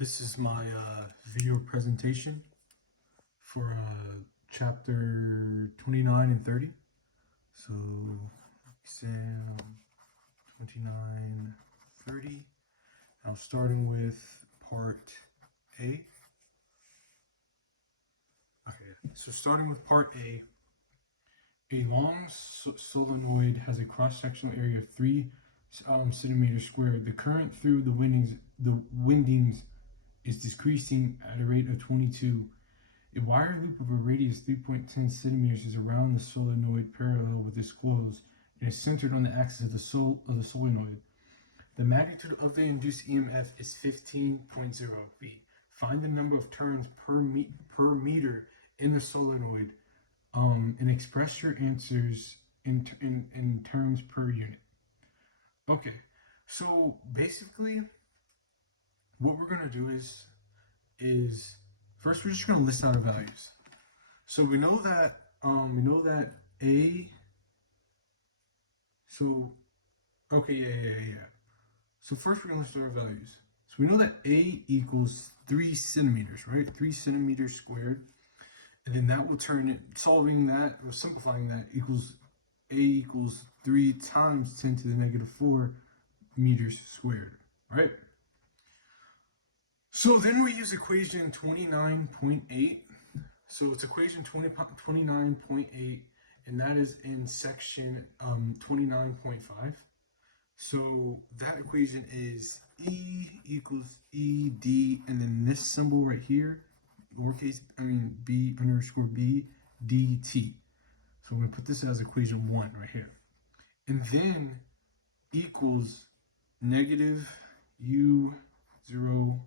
This is my video presentation for chapter 29 and 30. So, exam 29, 30. Now, starting with part A. Okay, so starting with part A long solenoid has a cross-sectional area of 3 centimeters squared. The current through the windings is decreasing at a rate of 22. A wire loop of a radius 3.10 centimeters is around the solenoid parallel with its close and is centered on the axis of the solenoid. The magnitude of the induced EMF is 15.0 V. Find the number of turns per meter in the solenoid and express your answers in turns per unit. Okay, so basically what we're going to do is first we're just going to list out our values. So we know that A, so okay, yeah. So first we're going to list our values. So we know that A equals 3 centimeters, right? 3 centimeters squared. And then that will turn it, solving that or simplifying that, equals A equals 3 times 10 to the negative 4 meters squared, right? So then we use equation 29.8. So it's equation 29.8, and that is in section 29.5. So that equation is E equals ED, and then this symbol right here, B underscore B dt. So I'm going to put this as equation 1 right here. And then equals negative U0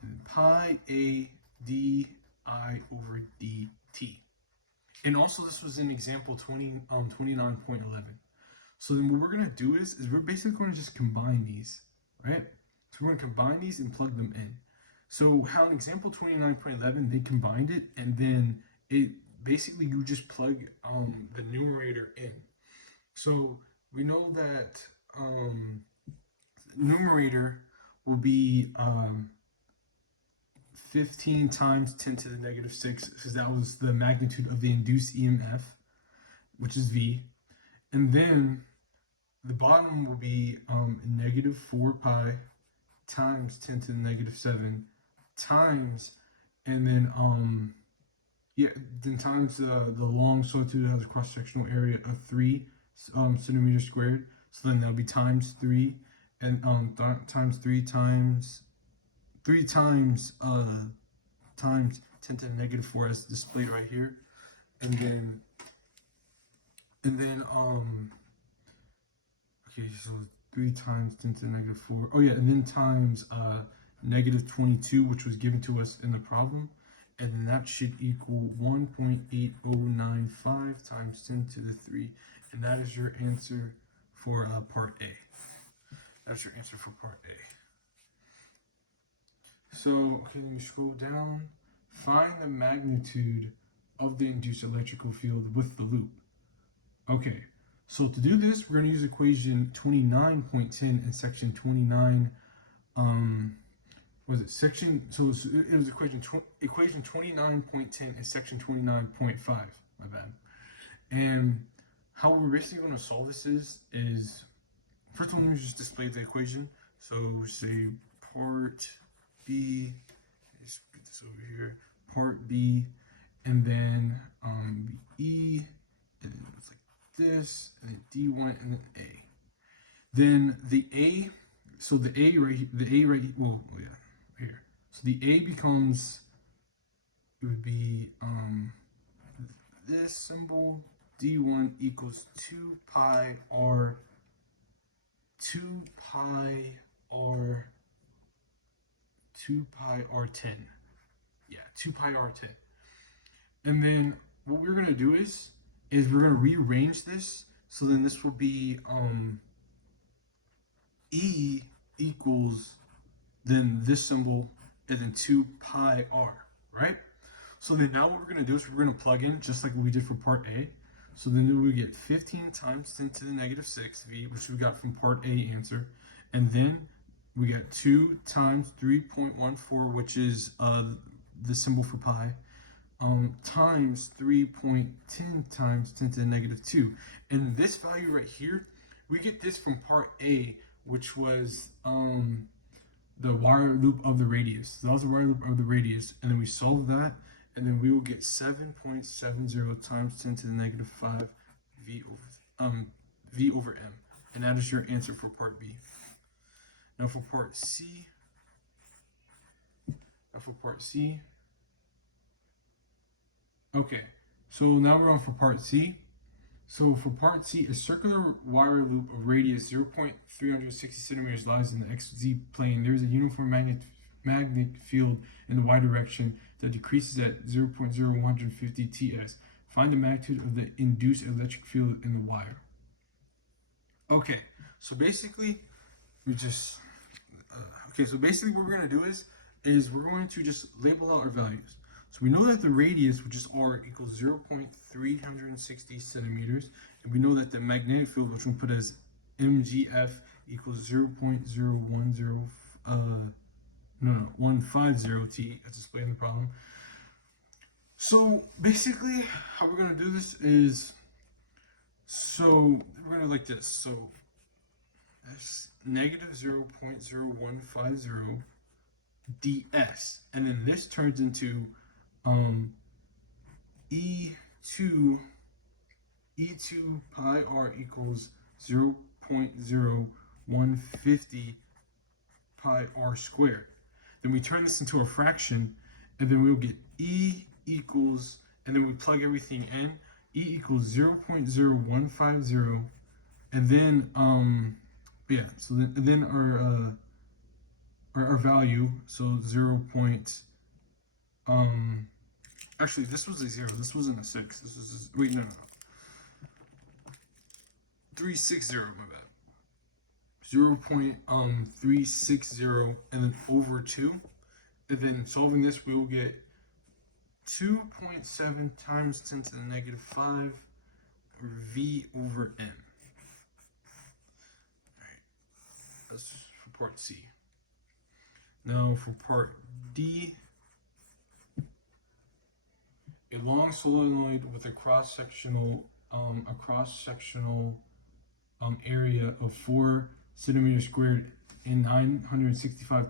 and pi A di over dt. And also this was in example 29.11. So then what we're going to do is we're basically going to just combine these, right? So we're going to combine these and plug them in. So how in example 29.11, they combined it, and then it basically you just plug the numerator in. So we know that numerator will be 15 times 10 to the negative 6, because that was the magnitude of the induced EMF, which is V. And then the bottom will be negative 4 pi times 10 to the negative 7 times, and then times the long solenoid has a cross-sectional area of 3 centimeters squared. So then that'll be times 3, and times 3 times 10 to the negative 4 as displayed right here, and then okay, so 3 times 10 to the negative 4. Oh yeah, and then times negative 22, which was given to us in the problem, and then that should equal 1.8095 times 10 to the 3, and that is your answer for part A. That's your answer for part A. So, okay, let me scroll down. Find the magnitude of the induced electrical field with the loop. Okay, so to do this, we're going to use equation 29.10 in section 29. It was equation 29.10 in section 29.5. My bad. And how we're basically going to solve this is first of all, let me just display the equation. So say part B, just get this over here, part B, and then E, and then it's like this, and then D1, and then A. Then the A, so the A right here. So the A becomes, it would be this symbol, D1 equals 2 pi R 10. Yeah, 2 pi R10. And then what we're going to do is we're going to rearrange this. So then this will be E equals then this symbol and then 2 pi R, right? So then now what we're going to do is we're going to plug in just like we did for part A. So then we get 15 times 10 to the negative 6 V, which we got from part A answer. And then we got 2 times 3.14, which is the symbol for pi, times 3.10 times 10 to the negative 2. And this value right here, we get this from part A, which was the wire loop of the radius. So that was the wire loop of the radius, and then we solve that, and then we will get 7.70 times 10 to the negative 5 v over m. And that is your answer for part B. Now for part C, okay, so now we're on for part C. So for part C, a circular wire loop of radius 0.360 centimeters lies in the XZ plane. There is a uniform magnetic field in the y direction that decreases at 0.0150 ts. Find the magnitude of the induced electric field in the wire. Okay, so basically, what we're going to do is we're going to just label out our values. So we know that the radius, which is r, equals 0.360 centimeters, and we know that the magnetic field, which we put as mgf, equals 150 t, as displayed in the problem. So basically, how we're going to do this is, so we're going to like this. So that's negative 0.0150 ds, and then this turns into E2 pi r equals 0.0150 pi r squared. Then we turn this into a fraction, and then we'll get E equals, and then we plug everything in. E equals 0.0150, and then so then our value, so actually this was a 0, this wasn't a 6, this was wait, no, 360, my bad. 0.360, and then over 2, and then solving this we will get 2.7 times 10 to the negative 5 v over m. Alright, that's for part C. Now for part D, a long solenoid with a cross-sectional area of 4 centimeters squared in 965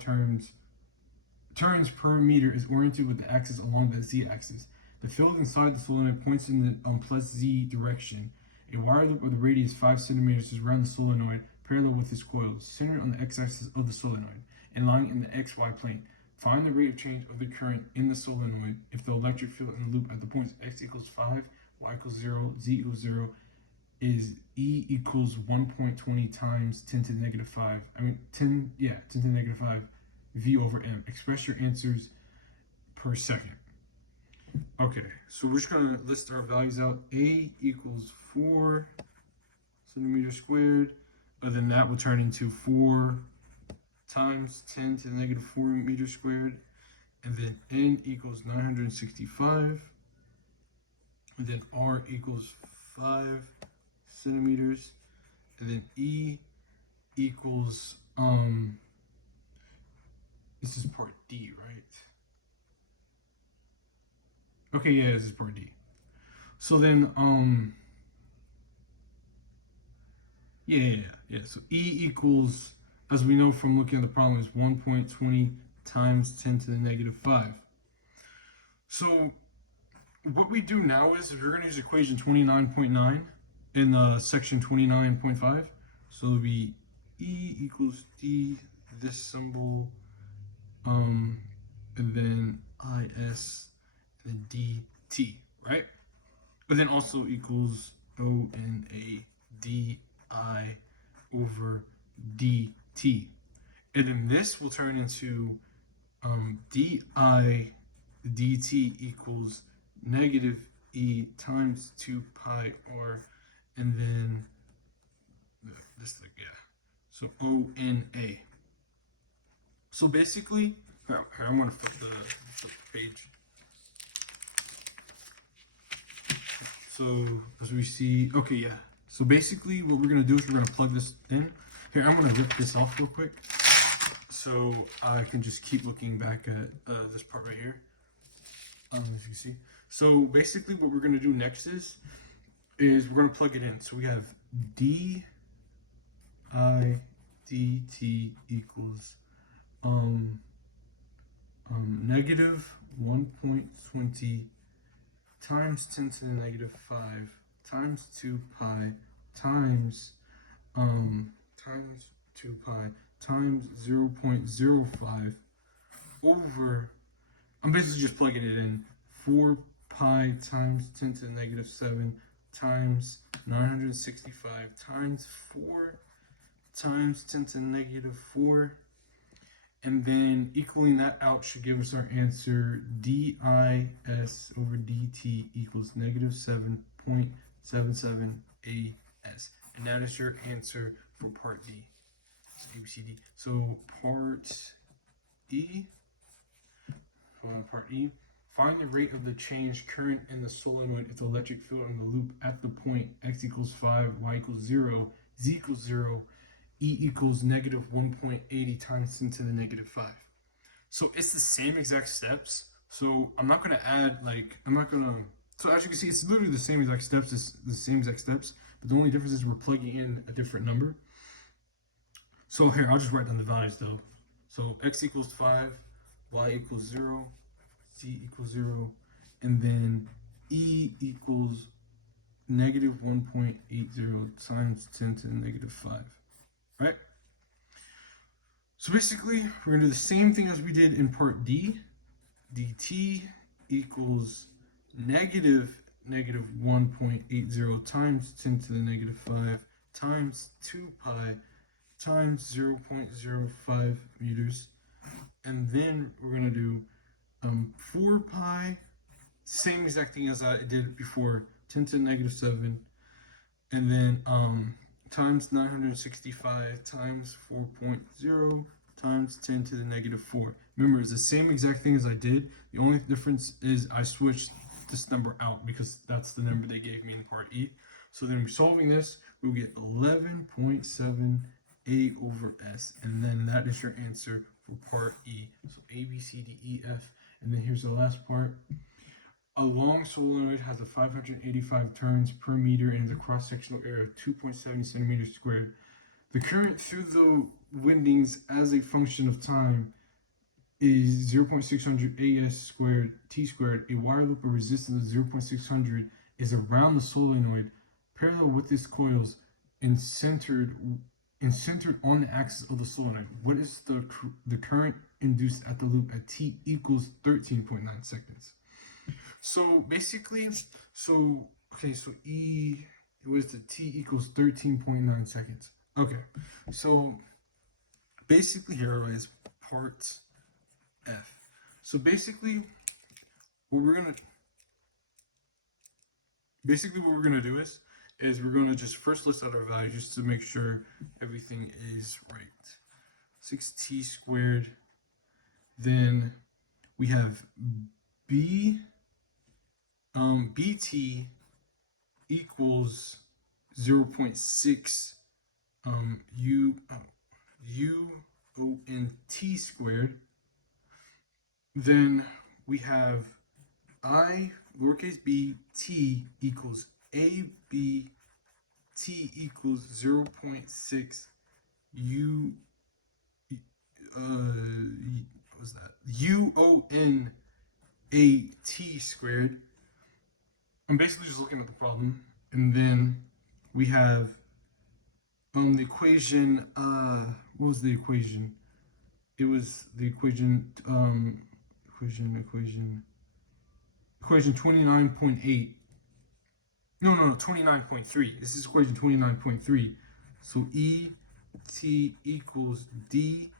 turns per meter is oriented with the axis along the z-axis. The field inside the solenoid points in the plus z direction. A wire loop of the radius 5 centimeters is around the solenoid, parallel with its coils, centered on the x-axis of the solenoid, and lying in the xy plane. Find the rate of change of the current in the solenoid if the electric field in the loop at the points x equals 5, y equals 0, z equals 0, is E equals 1.20 times 10 to the negative 5. 10 to the negative 5 v over m. Express your answers per second. Okay, so we're just going to list our values out. A equals 4 centimeters squared, and then that will turn into 4 times 10 to the negative 4 meters squared, and then n equals 965, and then r equals 5 centimeters, and then E equals this is part D, right? Okay, yeah, this is part D. So then so E equals, as we know from looking at the problem, is 1.20 times 10 to the negative 5. So what we do now is we're going to use equation 29.9 in section 29.5. So it'll be E equals D, this symbol, and then IS, and then DT, right? And then also equals ONA DI over DT. And then this will turn into DI dt equals negative E times 2 pi r, and then this thing, so ONA. So basically, here, I'm going to flip the page. So as we see, okay, yeah. So basically what we're going to do is we're going to plug this in. Here, I'm going to rip this off real quick. So I can just keep looking back at this part right here. As you can see. So basically what we're going to do next is we're going to plug it in. So we have d I dt equals negative 1.20 times 10 to the negative 5 times 2 pi times 2 pi times 0.05 over, I'm basically just plugging it in, 4 pi times 10 to the negative 7 times 965 times 4 times 10 to the negative 4, and then equaling that out should give us our answer. Dis over dt equals negative 7.77 as, and that is your answer for part D. So A, B, C, D. So part E, find the rate of the change current in the solenoid if the electric field in the loop at the point x equals 5, y equals 0, z equals 0, E equals negative 1.80 times 10 to the negative 5. So it's the same exact steps. So I'm not going to add, so as you can see, it's literally the same exact steps, but the only difference is we're plugging in a different number. So here, I'll just write down the values though. So x equals 5, y equals 0, z equals 0, and then E equals negative 1.80 times 10 to the negative 5. Right? So basically, we're going to do the same thing as we did in part D. dt equals negative 1.80 times 10 to the negative 5 times 2 pi times 0.05 meters. And then we're going to do 4 pi, same exact thing as I did before, 10 to the negative 7. And then times 965 times 4.0 times 10 to the negative 4. Remember, it's the same exact thing as I did. The only difference is I switched this number out because that's the number they gave me in part E. So then we're solving this, we'll get 11.7 A over S. And then that is your answer for part E. So A, B, C, D, E, F. And then here's the last part. A long solenoid has a 585 turns per meter and the cross-sectional area of 2.70 centimeters squared. The current through the windings as a function of time is 0.600 as squared t squared. A wire loop of resistance of 0.600 is around the solenoid, parallel with its coils, and centered on the axis of the solenoid. What is the current induced at the loop at t equals 13.9 seconds? So basically, so E, it was the t equals 13.9 seconds. Okay, so basically here is part F. So basically what we're gonna do is we're gonna just first list out our values just to make sure everything is right. 6t squared. Then we have BT equals 0.6 UONT squared. Then we have I lowercase b t equals AB t equals 0.6 what was that? UONAT squared. I'm basically just looking at the problem, and then we have the equation. What was the equation? It was the equation. Equation 29.8. No, 29.3. This is equation 29.3. So E t equals D,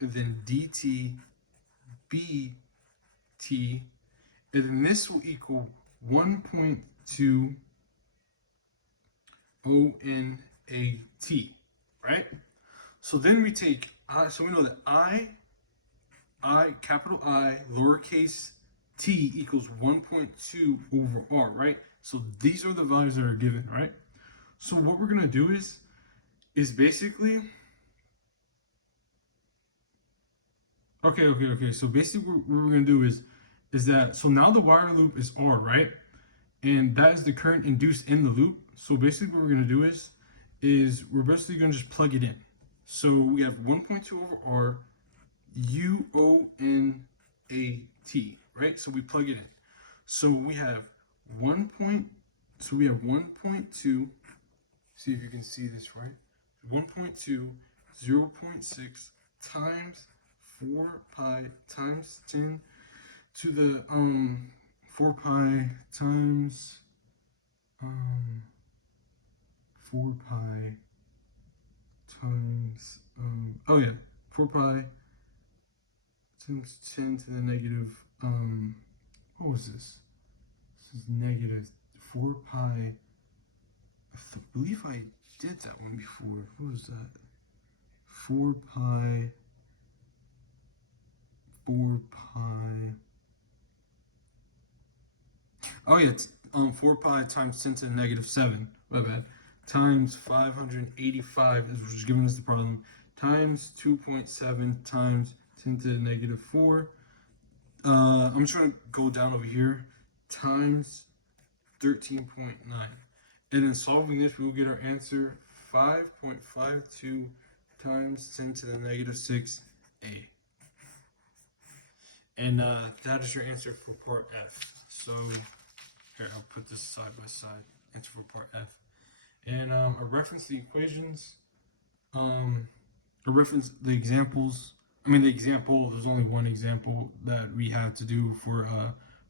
and then dt bt, and then this will equal 1.2 ONAT, right? So then we take so we know that I capital I lowercase t equals 1.2 over R, right? So these are the values that are given, right? So what we're gonna do is basically Okay. So basically, what we're gonna do is that so now the wire loop is R, right? And that is the current induced in the loop. So basically, what we're gonna do is we're basically gonna just plug it in. So we have 1.2 over R U O N A T, right? So we plug it in. So we have 1 point. So we have 1.2. See if you can see this right. 1.2, 0.6 times 4 pi times 10 to the 4 pi times 4 pi times 4 pi times 10 to the negative what was this? This is negative 4 pi. I believe I did that one before. What was that? 4 pi 4 pi. Oh yeah, it's 4 pi times 10 to the negative 7. My bad. Times 585 is which is giving us the problem. Times 2.7 times 10 to the negative 4. I'm just gonna go down over here. Times 13.9. And in solving this, we will get our answer 5.52 times 10 to the negative 6a. And that is your answer for part F. So here, I'll put this side by side. Answer for part F. And I reference the equations. I reference the examples. The example, there's only one example that we have to do for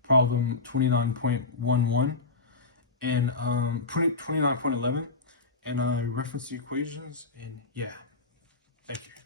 problem 29.11 and 29.11. And I reference the equations. And yeah, thank you.